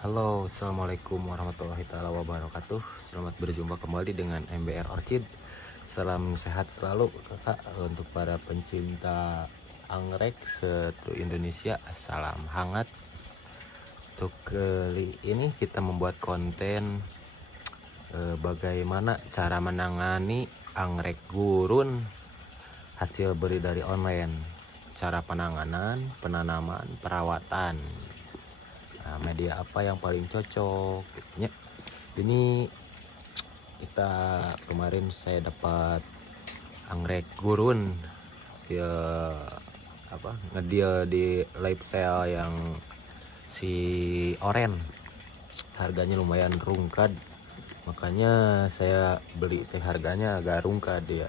Halo, assalamualaikum warahmatullahi wabarakatuh. Selamat berjumpa kembali dengan MBR Orchid. Salam sehat selalu kakak untuk para pencinta anggrek seluruh Indonesia. Salam hangat. Untuk kali ini kita membuat konten bagaimana cara menangani anggrek gurun hasil beli dari online. Cara penanganan, penanaman, perawatan. Nah, media apa yang paling cocok ya. Ini kita kemarin saya dapat anggrek gurun hasil ngedeal di live sale yang si oren, harganya lumayan rungkad, makanya saya beli harganya agak rungkad ya,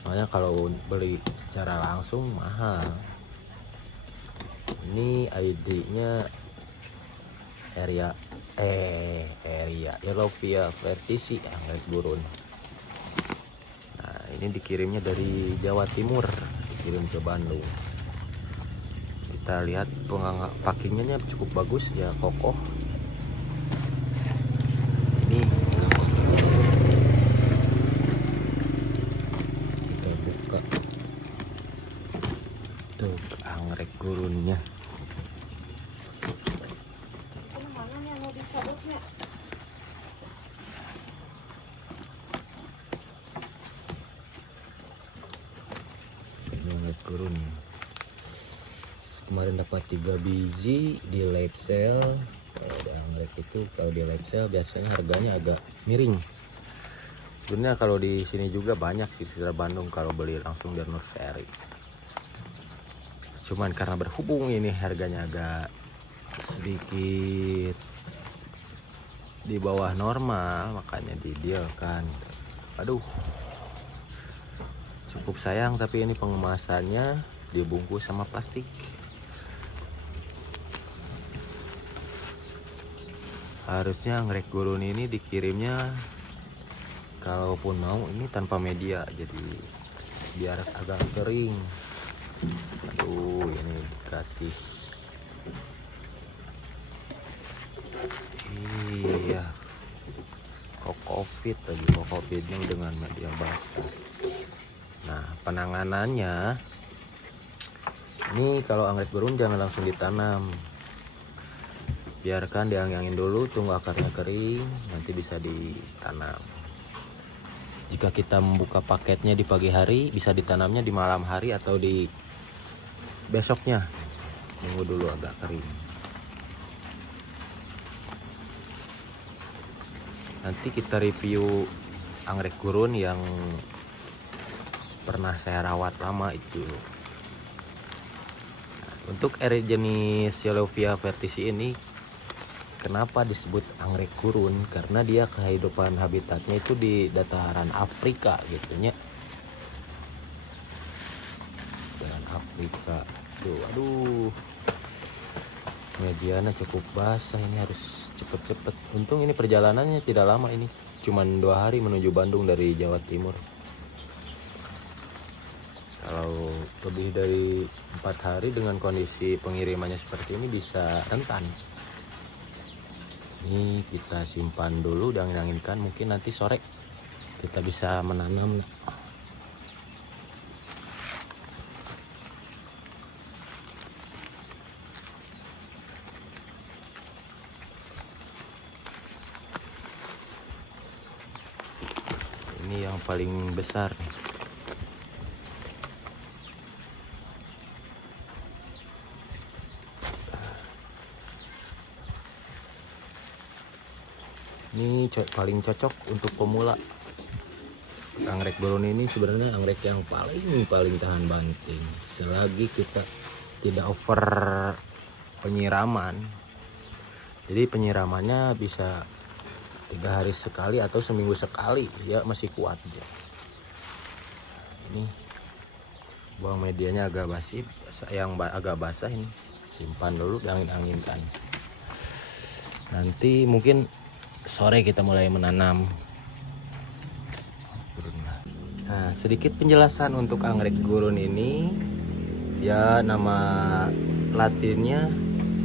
soalnya kalau beli secara langsung mahal. Ini ID-nya area Elovia Vertisi anggrek gurun. Nah, ini dikirimnya dari Jawa Timur, dikirim ke Bandung. Kita lihat packingnya cukup bagus ya, kokoh. Ini kita buka tuh anggrek gurunnya. Anggrek gurun kemarin dapat 3 biji di live sale. Kalau di anggrek itu, kalau di live sale biasanya harganya agak miring. Sebenarnya kalau di sini juga banyak sih di Bandung kalau beli langsung dari nursery. Cuman karena berhubung ini harganya agak sedikit di bawah normal, makanya didealkan. Aduh, cukup sayang, tapi ini pengemasannya dibungkus sama plastik. Harusnya anggrek gurun ini dikirimnya, kalaupun mau, ini tanpa media, jadi biar agak kering. Aduh, ini dikasih, iya, kokopit lagi, kokopitnya dengan media basah. Nah, penanganannya ini kalau anggrek gurun jangan langsung ditanam, biarkan diangin dulu, tunggu akarnya kering, nanti bisa ditanam. Jika kita membuka paketnya di pagi hari, bisa ditanamnya di malam hari atau di besoknya, tunggu dulu agak kering. Nanti kita review anggrek gurun yang pernah saya rawat lama itu. Untuk jenis Elovia Vertisi ini, kenapa disebut anggrek gurun? Karena dia kehidupan habitatnya itu di dataran Afrika gitu ya. Dataran Afrika. Tuh, aduh. Medianya cukup basah, ini harus cepet-cepet. Untung ini perjalanannya tidak lama, ini cuman 2 hari menuju Bandung dari Jawa Timur. Kalau lebih dari 4 hari dengan kondisi pengirimannya seperti ini bisa rentan. Ini kita simpan dulu, diangin-anginkan, mungkin nanti sore kita bisa menanam. Ini yang paling besar nih. Ini paling cocok untuk pemula. Anggrek gurun ini sebenarnya anggrek yang paling tahan banting, selagi kita tidak over penyiraman. Jadi penyiramannya bisa 3 hari sekali atau seminggu sekali, ya masih kuat ya. Ini buang medianya agak basi, yang agak basah ini simpan dulu, diangin-anginkan. Nanti mungkin sore kita mulai menanam. Nah, sedikit penjelasan untuk anggrek gurun ini. Ya, nama latinnya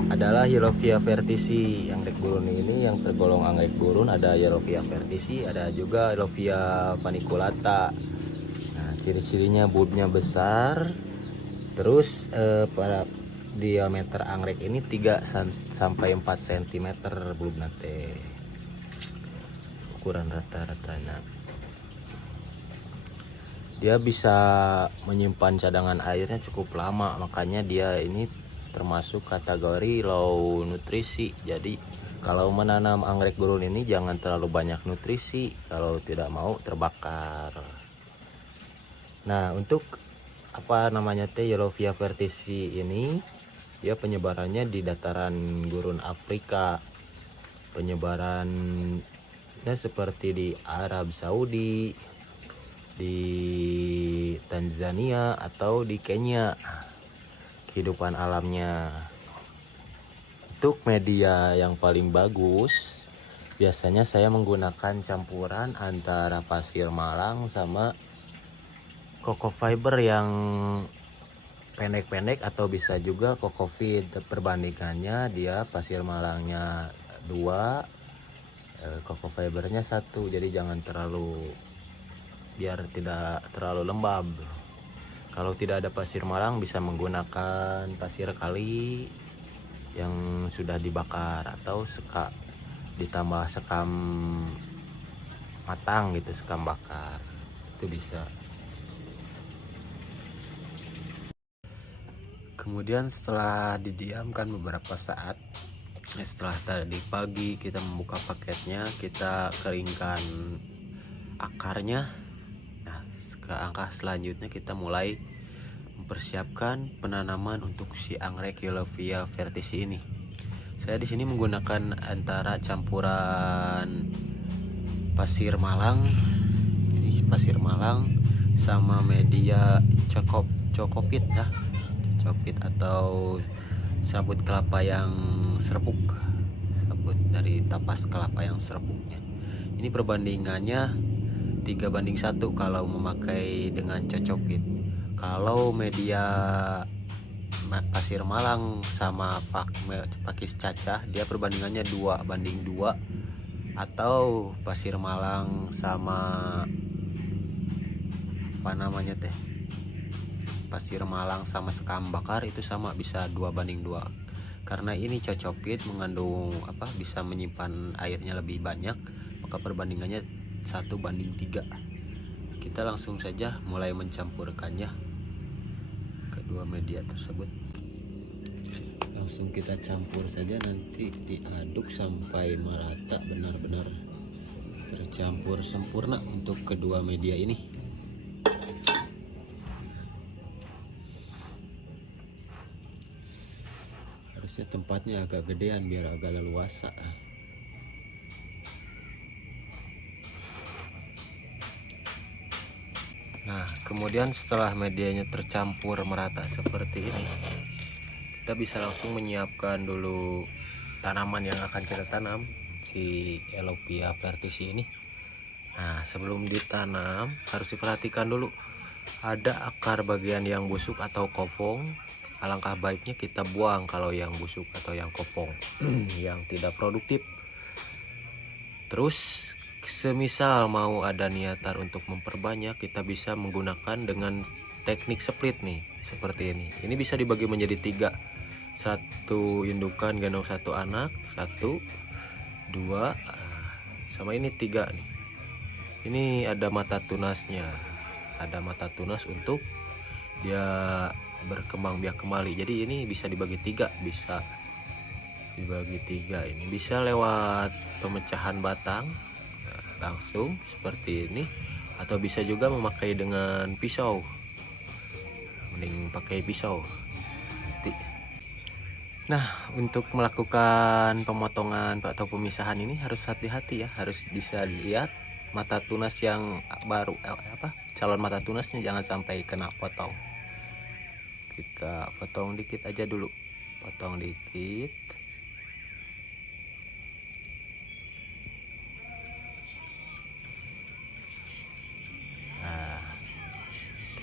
adalah Yellowfia vertisi. Anggrek gurun ini yang tergolong anggrek gurun, ada Yellowfia vertisi, ada juga Yellowfia paniculata. Nah, ciri-cirinya bulbnya besar, terus pada diameter anggrek ini 3 sampai 4 cm bulbnya teh, ukuran rata-ratanya. Dia bisa menyimpan cadangan airnya cukup lama, makanya dia ini termasuk kategori low nutrisi. Jadi kalau menanam anggrek gurun ini jangan terlalu banyak nutrisi kalau tidak mau terbakar. Nah, untuk apa namanya teh Yellowfia vertisi ini, dia penyebarannya di dataran gurun Afrika. Penyebarannya seperti di Arab Saudi, di Tanzania, atau di Kenya. Kehidupan alamnya. Untuk media yang paling bagus, biasanya saya menggunakan campuran antara pasir malang sama coco fiber yang pendek-pendek, atau bisa juga kokofit. Perbandingannya dia pasir malangnya 2, coco fibernya 1. Jadi jangan terlalu, biar tidak terlalu lembab. Kalau tidak ada pasir malang, bisa menggunakan pasir kali yang sudah dibakar, atau ditambah sekam matang gitu, sekam bakar, itu bisa. Kemudian setelah didiamkan beberapa saat, setelah tadi pagi kita membuka paketnya, kita keringkan akarnya. Nah, ke angka selanjutnya kita mulai mempersiapkan penanaman untuk si anggrek Yellowfia vertisi ini. Saya di sini menggunakan antara campuran pasir malang, ini pasir malang sama media cokopit ya, cokopit atau sabut kelapa yang serbuk, sabut dari tapas kelapa yang serbuknya. Ini perbandingannya 3:1 kalau memakai dengan cokopit. Kalau media pasir malang sama pakis cacah, dia perbandingannya 2:2. Atau pasir malang sama apa namanya teh, pasir malang sama sekam bakar itu sama, bisa 2:2. Karena ini cocopit mengandung bisa menyimpan airnya lebih banyak, maka perbandingannya 1:3. Kita langsung saja mulai mencampurkannya kedua media tersebut. Langsung kita campur saja, nanti diaduk sampai merata, benar-benar tercampur sempurna untuk kedua media ini. Harusnya tempatnya agak gedean biar agak leluasa. Nah, kemudian setelah medianya tercampur merata seperti ini, kita bisa langsung menyiapkan dulu tanaman yang akan kita tanam, si Yellowfia vertisi ini. Nah, sebelum ditanam harus diperhatikan dulu, ada akar bagian yang busuk atau kopong. Alangkah baiknya kita buang kalau yang busuk atau yang kopong yang tidak produktif. Terus semisal mau ada niatan untuk memperbanyak, kita bisa menggunakan dengan teknik split nih, seperti ini. Ini bisa dibagi menjadi 3, 1 indukan gendong 1 anak, 1, 2, sama ini 3 nih. Ini ada mata tunasnya, ada mata tunas untuk dia berkembang biak kembali. Jadi ini bisa dibagi 3, bisa dibagi 3. Ini bisa lewat pemecahan batang, langsung seperti ini, atau bisa juga memakai dengan pisau. Mending pakai pisau. Nah, untuk melakukan pemotongan atau pemisahan ini harus hati-hati ya, harus bisa lihat mata tunas yang baru, calon mata tunasnya jangan sampai kena potong. Kita potong dikit aja dulu, potong dikit. Nah,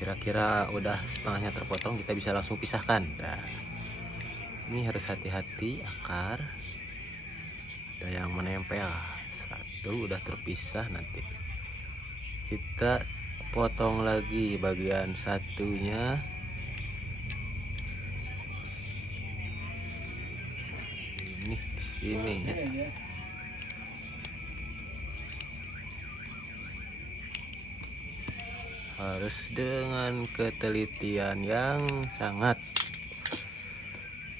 kira-kira udah setengahnya terpotong, kita bisa langsung pisahkan. Nah, Ini harus hati-hati akar, ada yang menempel. Satu udah terpisah, nanti kita potong lagi bagian satunya. Ini di sini ya. Harus dengan ketelitian yang sangat,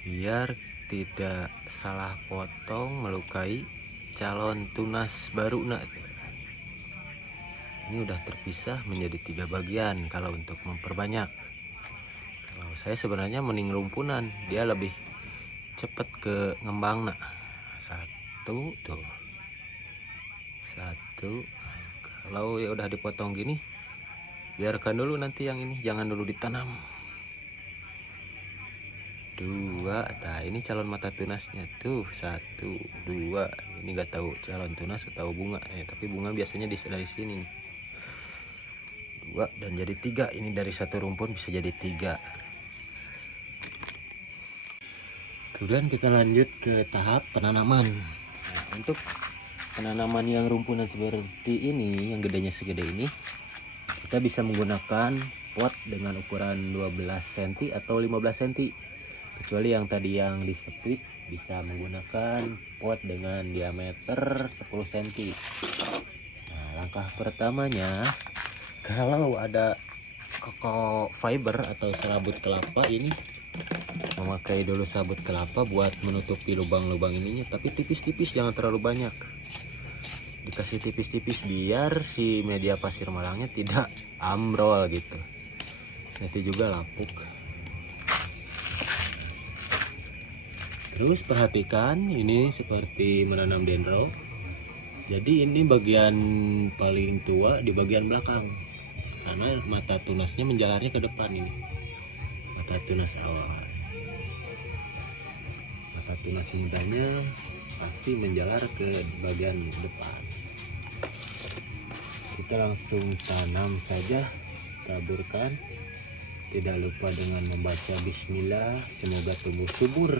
biar tidak salah potong melukai calon tunas baru. Nah, ini udah terpisah menjadi 3 bagian. Kalau untuk memperbanyak, kalau saya sebenarnya mending rumpunan, dia lebih cepet ke ngembang. Nah, satu tuh, satu. Kalau ya udah dipotong gini, biarkan dulu, nanti yang ini jangan dulu ditanam. 2. Nah, ini calon mata tunasnya tuh, 1, 2. Ini gak tahu calon tunas atau bunga, tapi bunga biasanya dari sini nih. 2 dan jadi 3. Ini dari 1 rumpun bisa jadi 3. Kemudian kita lanjut ke tahap penanaman. Nah, untuk penanaman yang rumpunan seperti ini, yang gedenya segede ini, kita bisa menggunakan pot dengan ukuran 12 cm atau 15 cm. Kecuali yang tadi yang disepit, bisa menggunakan pot dengan diameter 10 cm. Nah, langkah pertamanya, kalau ada koko fiber atau serabut kelapa, ini memakai dulu sabut kelapa buat menutupi lubang-lubang ininya, tapi tipis-tipis, jangan terlalu banyak. Dikasih tipis-tipis biar si media pasir malangnya tidak ambrol gitu. Nanti juga lapuk. Terus perhatikan, ini seperti menanam dendro. Jadi ini bagian paling tua di bagian belakang, karena mata tunasnya menjalarnya ke depan. Ini mata tunas awal. Mata tunas mudanya pasti menjalar ke bagian depan. Kita langsung tanam saja, taburkan. Tidak lupa dengan membaca bismillah, semoga tumbuh subur,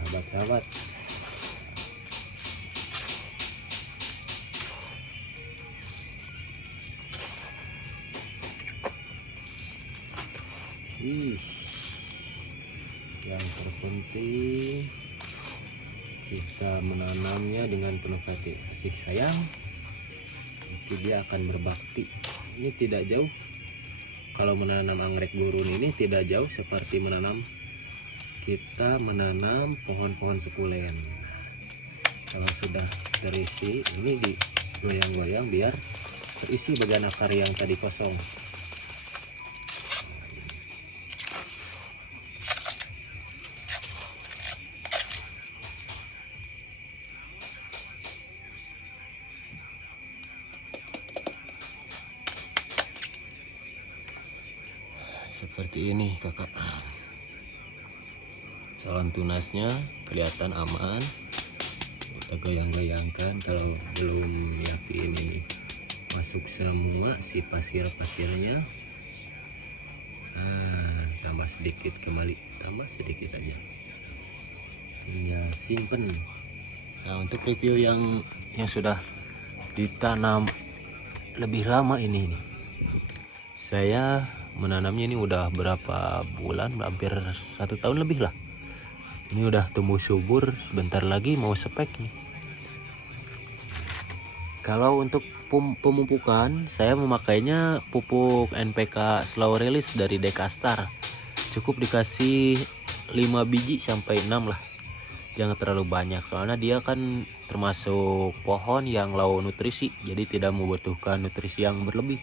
sahabat-sahabat. Yang terpenting kita menanamnya dengan penuh kasih sayang, nanti dia akan berbakti. Ini tidak jauh, kalau menanam anggrek gurun ini tidak jauh seperti kita menanam pohon-pohon sukulen. Kalau sudah terisi, ini digoyang-goyang biar terisi bagian akar yang tadi kosong. Seperti ini kakak, calon tunasnya kelihatan aman. Kita goyang-goyangkan, kalau belum yakin ini masuk semua si pasir-pasirnya, tambah sedikit kembali, tambah sedikit aja ya, simpen. Nah, untuk review yang sudah ditanam lebih lama ini nih, saya menanamnya ini udah berapa bulan, hampir 1 tahun lebih lah. Ini udah tumbuh subur, sebentar lagi mau spek nih. Kalau untuk pemupukan, saya memakainya pupuk NPK slow release dari Dekastar. Cukup dikasih 5 biji sampai 6 lah, jangan terlalu banyak, soalnya dia kan termasuk pohon yang low nutrisi, jadi tidak membutuhkan nutrisi yang berlebih.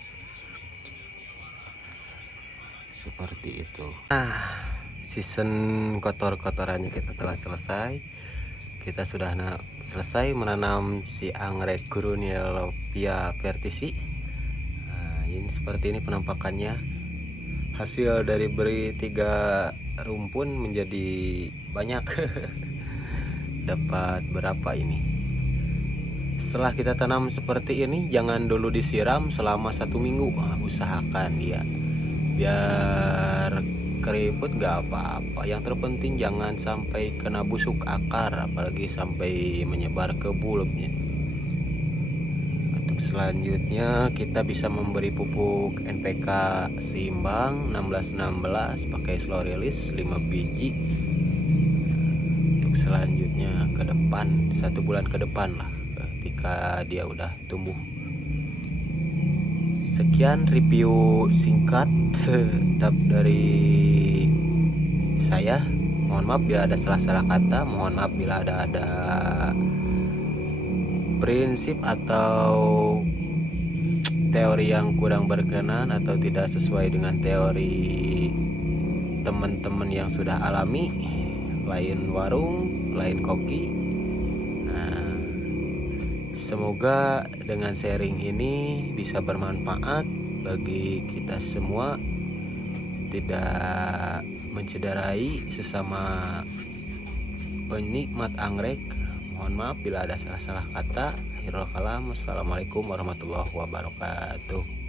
Seperti itu. Nah, season kotor-kotorannya kita telah selesai. Kita sudah selesai menanam si anggrek gurun Yellowpia vertisi. Nah, ini seperti ini penampakannya. Hasil dari beri 3 rumpun menjadi banyak. Dapat berapa ini? Setelah kita tanam seperti ini, jangan dulu disiram selama 1 minggu. Usahakan ya, biar keriput gak apa-apa, yang terpenting jangan sampai kena busuk akar, apalagi sampai menyebar ke bulbnya. Untuk selanjutnya kita bisa memberi pupuk NPK seimbang 16-16 pakai slow release 5 biji. Untuk selanjutnya ke depan, 1 bulan ke depan lah, ketika dia udah tumbuh. Sekian review singkat dari saya. Mohon maaf bila ada salah-salah kata, mohon maaf bila ada prinsip atau teori yang kurang berkenan atau tidak sesuai dengan teori teman-teman yang sudah alami, lain warung, lain koki. Semoga dengan sharing ini bisa bermanfaat bagi kita semua, tidak mencederai sesama penikmat anggrek. Mohon maaf bila ada salah-salah kata. Akhirul kalam. Assalamualaikum warahmatullahi wabarakatuh.